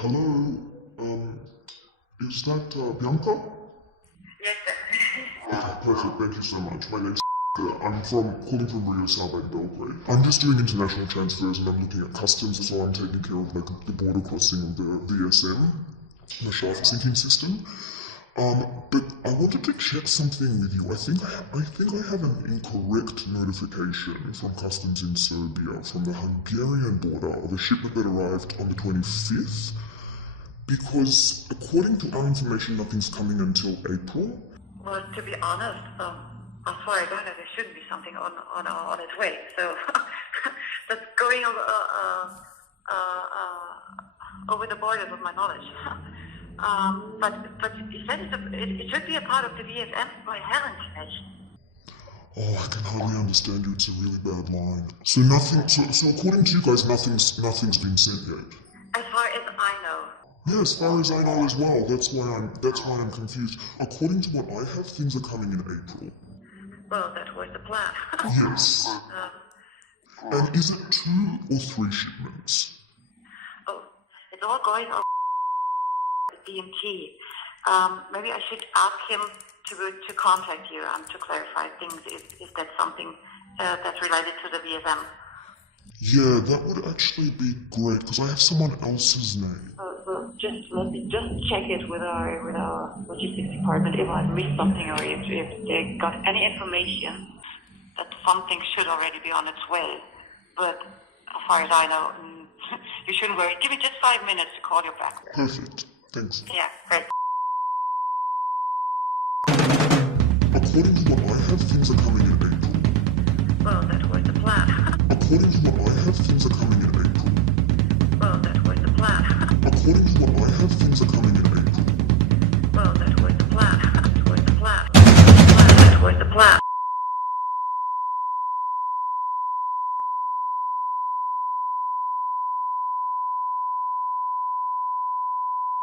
Hello, is that Bianca? Yes, sir. Okay, perfect. Thank you so much. My name's I'm calling from Rio Tinto in Belgrade. I'm just doing international transfers and I'm looking at customs, so I'm taking care of like the border crossing of the VSM, the shaft sinking system. But I wanted to check something with you. I think I have an incorrect notification from customs in Serbia from the Hungarian border of a shipment that arrived on the 25th. Because according to our information, nothing's coming until April. Well, to be honest, as far as I know, there shouldn't be something on its way. So that's going over the borders of my knowledge. But you said it should be a part of the VSM by Herrensknecht. Oh, I can hardly understand you. It's a really bad line. So nothing. So according to you guys, nothing's been sent yet. As far as I know. Yeah, as far as I know as well. That's why I'm confused. According to what I have, things are coming in April. Well, that was the plan. Yes. And is it 2 or 3 shipments? Oh, it's all going over the DMT. Maybe I should ask him to contact you and to clarify things. Is that something that's related to the VSM? Yeah, that would actually be great because I have someone else's name. Well, let me check it with our logistics department if I've missed something or if they got any information that something should already be on its way. But as far as I know, you shouldn't worry. Give me just 5 minutes to call you back. Perfect. Thanks. Yeah, great. According to what I have, things are coming in April. Well, that was the plan. According to what I have, things are coming in April. Well, that was the plan. According to what I have, things are coming in April. Well, that was the plan. That was the plan. That was the plan.